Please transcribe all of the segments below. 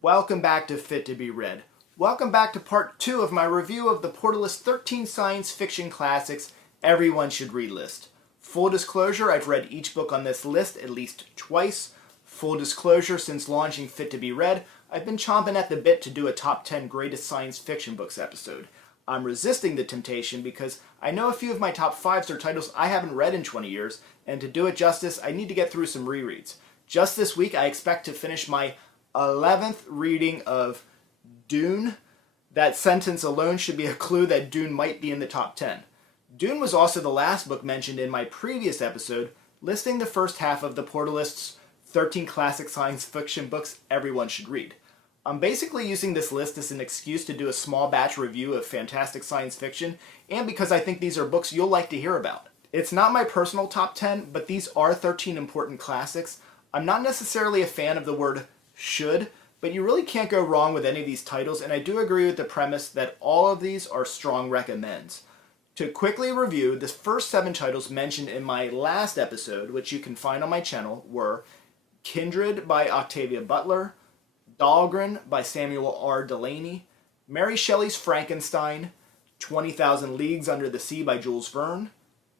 Welcome back to Fit to be Read. Welcome back to part 2 of my review of the Portalist 13 science fiction classics everyone should read list. Full disclosure, I've read each book on this list at least twice. Full disclosure, since launching Fit to be Read, I've been chomping at the bit to do a top 10 greatest science fiction books episode. I'm resisting the temptation because I know a few of my top 5s are titles I haven't read in 20 years, and to do it justice, I need to get through some rereads. Just this week, I expect to finish my 11th reading of Dune. That sentence alone should be a clue that Dune might be in the top 10. Dune was also the last book mentioned in my previous episode, listing the first half of the Portalist's 13 classic science fiction books everyone should read. I'm basically using this list as an excuse to do a small batch review of fantastic science fiction, and because I think these are books you'll like to hear about. It's not my personal top 10, but these are 13 important classics. I'm not necessarily a fan of the word should, but you really can't go wrong with any of these titles, and I do agree with the premise that all of these are strong recommends. To quickly review, the first 7 titles mentioned in my last episode, which you can find on my channel, were Kindred by Octavia Butler, Dahlgren by Samuel R. Delany, Mary Shelley's Frankenstein, 20,000 Leagues Under the Sea by Jules Verne,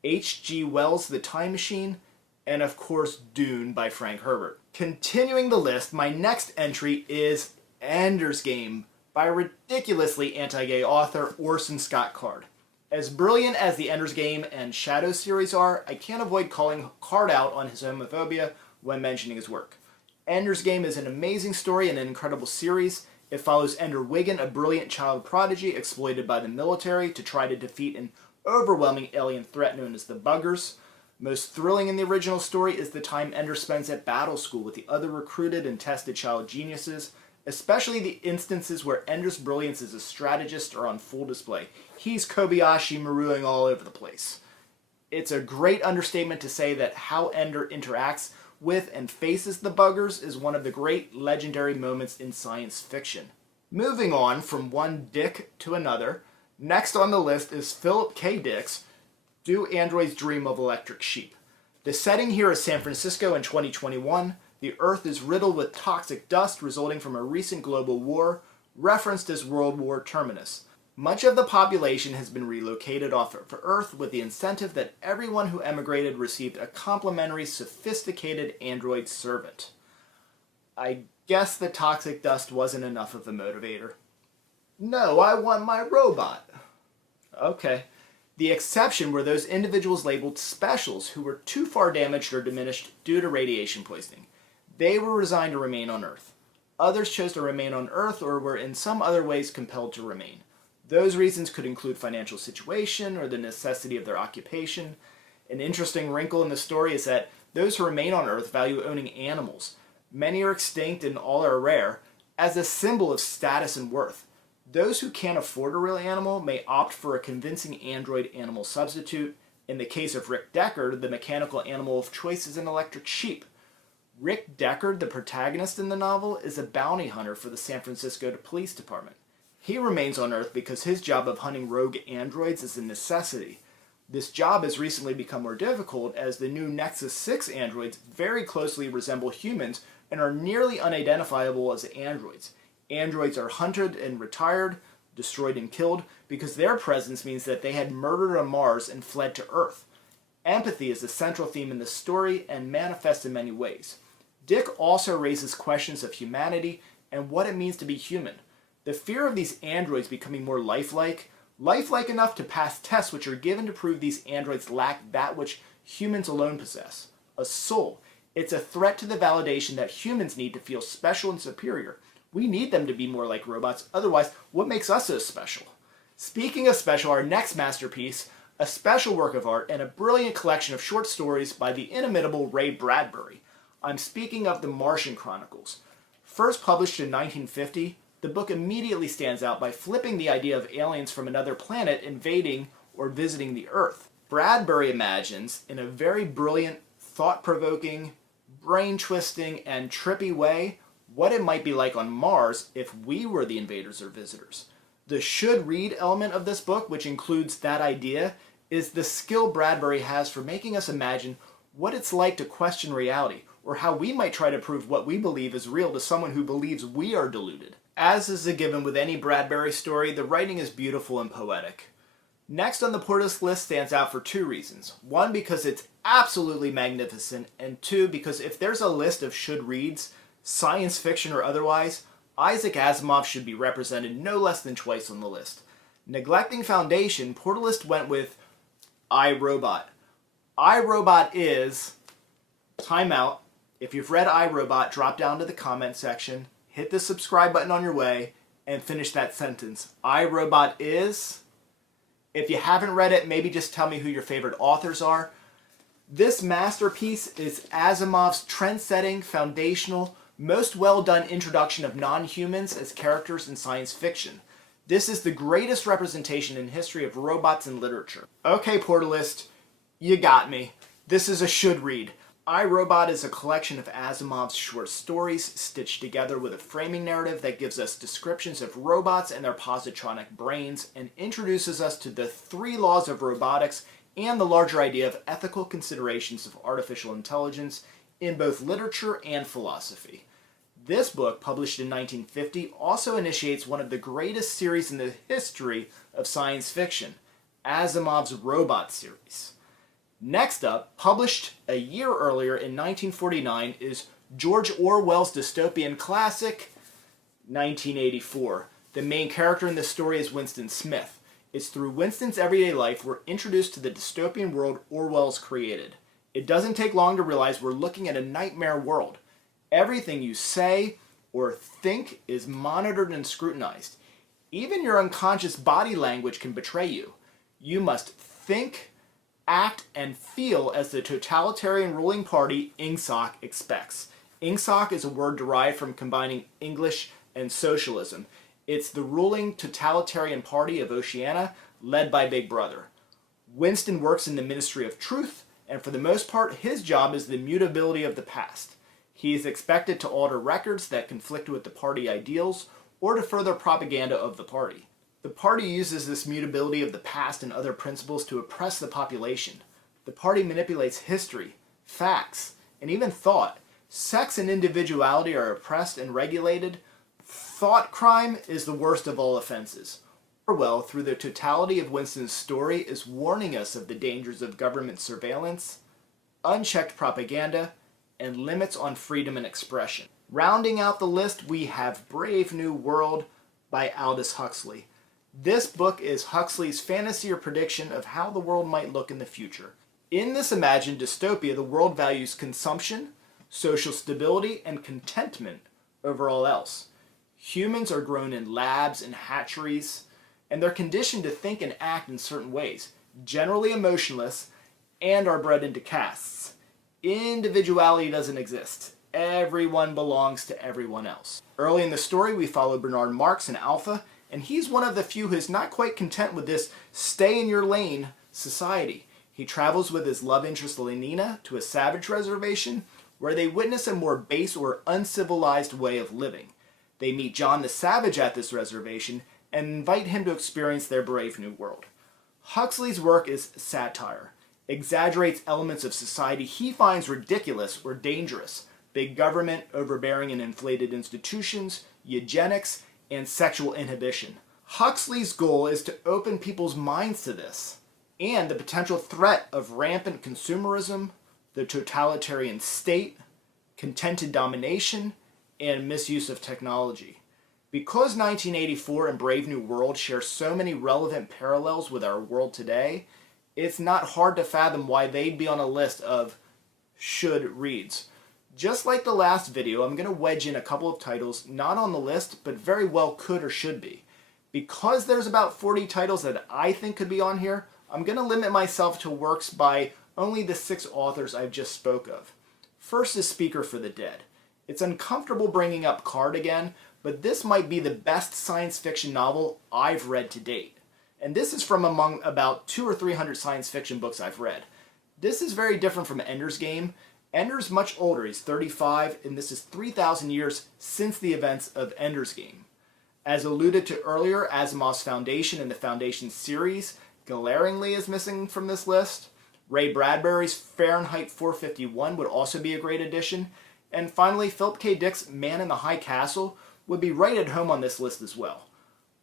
H.G. Wells' The Time Machine, and of course Dune by Frank Herbert. Continuing the list, my next entry is Ender's Game by ridiculously anti-gay author Orson Scott Card. As brilliant as the Ender's Game and Shadow series are, I can't avoid calling Card out on his homophobia when mentioning his work. Ender's Game is an amazing story and an incredible series. It follows Ender Wiggin, a brilliant child prodigy exploited by the military to try to defeat an overwhelming alien threat known as the Buggers. Most thrilling in the original story is the time Ender spends at battle school with the other recruited and tested child geniuses, especially the instances where Ender's brilliance as a strategist are on full display. He's Kobayashi Maruing all over the place. It's a great understatement to say that how Ender interacts with and faces the Buggers is one of the great legendary moments in science fiction. Moving on from one Dick to another, next on the list is Philip K. Dick's Do Androids Dream of Electric Sheep? The setting here is San Francisco in 2021. The Earth is riddled with toxic dust resulting from a recent global war, referenced as World War Terminus. Much of the population has been relocated off of Earth with the incentive that everyone who emigrated received a complimentary, sophisticated android servant. I guess the toxic dust wasn't enough of a motivator. No, I want my robot. Okay. The exception were those individuals labeled specials who were too far damaged or diminished due to radiation poisoning. They were resigned to remain on Earth. Others chose to remain on Earth or were in some other ways compelled to remain. Those reasons could include financial situation or the necessity of their occupation. An interesting wrinkle in the story is that those who remain on Earth value owning animals. Many are extinct and all are rare, as a symbol of status and worth. Those who can't afford a real animal may opt for a convincing android animal substitute. In the case of Rick Deckard, the mechanical animal of choice is an electric sheep. Rick Deckard, the protagonist in the novel, is a bounty hunter for the San Francisco Police Department. He remains on Earth because his job of hunting rogue androids is a necessity. This job has recently become more difficult as the new Nexus 6 androids very closely resemble humans and are nearly unidentifiable as androids. Androids are hunted and retired, destroyed and killed, because their presence means that they had murdered on Mars and fled to Earth. Empathy is the central theme in the story and manifests in many ways. Dick also raises questions of humanity and what it means to be human. The fear of these androids becoming more lifelike enough to pass tests which are given to prove these androids lack that which humans alone possess, a soul. It's a threat to the validation that humans need to feel special and superior. We need them to be more like robots, otherwise what makes us so special? Speaking of special, our next masterpiece, a special work of art and a brilliant collection of short stories by the inimitable Ray Bradbury. I'm speaking of the Martian Chronicles. First published in 1950, the book immediately stands out by flipping the idea of aliens from another planet invading or visiting the Earth. Bradbury imagines, in a very brilliant, thought-provoking, brain-twisting, and trippy way, what it might be like on Mars if we were the invaders or visitors. The should-read element of this book, which includes that idea, is the skill Bradbury has for making us imagine what it's like to question reality, or how we might try to prove what we believe is real to someone who believes we are deluded. As is a given with any Bradbury story, the writing is beautiful and poetic. Next on the Portalist list stands out for two reasons. One, because it's absolutely magnificent, and two, because if there's a list of should-reads, science fiction or otherwise, Isaac Asimov should be represented no less than twice on the list. Neglecting Foundation, Portalist went with I, Robot. I, Robot is... Timeout. If you've read I, Robot, drop down to the comment section, hit the subscribe button on your way, and finish that sentence. I, Robot is... If you haven't read it, maybe just tell me who your favorite authors are. This masterpiece is Asimov's trend-setting, foundational, most well-done introduction of non-humans as characters in science fiction. This is the greatest representation in history of robots in literature. Okay, Portalist, you got me. This is a should-read. I, Robot is a collection of Asimov's short stories stitched together with a framing narrative that gives us descriptions of robots and their positronic brains and introduces us to the three laws of robotics and the larger idea of ethical considerations of artificial intelligence in both literature and philosophy. This book, published in 1950, also initiates one of the greatest series in the history of science fiction, Asimov's Robot series. Next up, published a year earlier in 1949, is George Orwell's dystopian classic, 1984. The main character in this story is Winston Smith. It's through Winston's everyday life we're introduced to the dystopian world Orwell's created. It doesn't take long to realize we're looking at a nightmare world. Everything you say or think is monitored and scrutinized. Even your unconscious body language can betray you. You must think, act, and feel as the totalitarian ruling party, Ingsoc, expects. Ingsoc is a word derived from combining English and socialism. It's the ruling totalitarian party of Oceania, led by Big Brother. Winston works in the Ministry of Truth, and for the most part, his job is the mutability of the past. He is expected to alter records that conflict with the party ideals, or to further propaganda of the party. The party uses this mutability of the past and other principles to oppress the population. The party manipulates history, facts, and even thought. Sex and individuality are oppressed and regulated. Thought crime is the worst of all offenses. Orwell, through the totality of Winston's story, is warning us of the dangers of government surveillance, unchecked propaganda, and limits on freedom and expression. Rounding out the list, we have Brave New World by Aldous Huxley. This book is Huxley's fantasy or prediction of how the world might look in the future. In this imagined dystopia, the world values consumption, social stability, and contentment over all else. Humans are grown in labs and hatcheries, and they're conditioned to think and act in certain ways, generally emotionless, and are bred into castes. Individuality doesn't exist. Everyone belongs to everyone else. Early in the story, we follow Bernard Marx, an alpha, and he's one of the few who's not quite content with this stay-in-your-lane society. He travels with his love interest Lenina to a savage reservation where they witness a more base or uncivilized way of living. They meet John the Savage at this reservation and invite him to experience their brave new world. Huxley's work is satire, exaggerates elements of society he finds ridiculous or dangerous: big government, overbearing and inflated institutions, eugenics, and sexual inhibition. Huxley's goal is to open people's minds to this, and the potential threat of rampant consumerism, the totalitarian state, contented domination, and misuse of technology. Because 1984 and Brave New World share so many relevant parallels with our world today, it's not hard to fathom why they'd be on a list of should-reads. Just like the last video, I'm going to wedge in a couple of titles not on the list, but very well could or should be. Because there's about 40 titles that I think could be on here, I'm going to limit myself to works by only the 6 authors I've just spoke of. First is Speaker for the Dead. It's uncomfortable bringing up Card again, but this might be the best science fiction novel I've read to date. And this is from among about 200 or 300 science fiction books I've read. This is very different from Ender's Game. Ender's much older, he's 35, and this is 3,000 years since the events of Ender's Game. As alluded to earlier, Asimov's Foundation and the Foundation series glaringly is missing from this list. Ray Bradbury's Fahrenheit 451 would also be a great addition. And finally, Philip K. Dick's Man in the High Castle would be right at home on this list as well.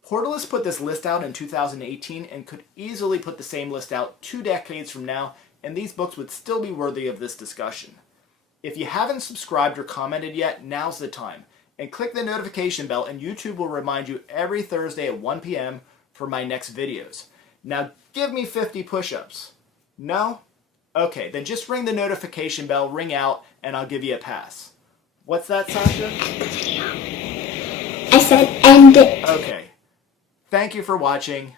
Portalist put this list out in 2018 and could easily put the same list out 2 decades from now, and these books would still be worthy of this discussion. If you haven't subscribed or commented yet, now's the time. And click the notification bell and YouTube will remind you every Thursday at 1 p.m. for my next videos. Now give me 50 push-ups. No? Okay, then just ring the notification bell, ring out, and I'll give you a pass. What's that, Sasha? I said end it. Okay. Thank you for watching.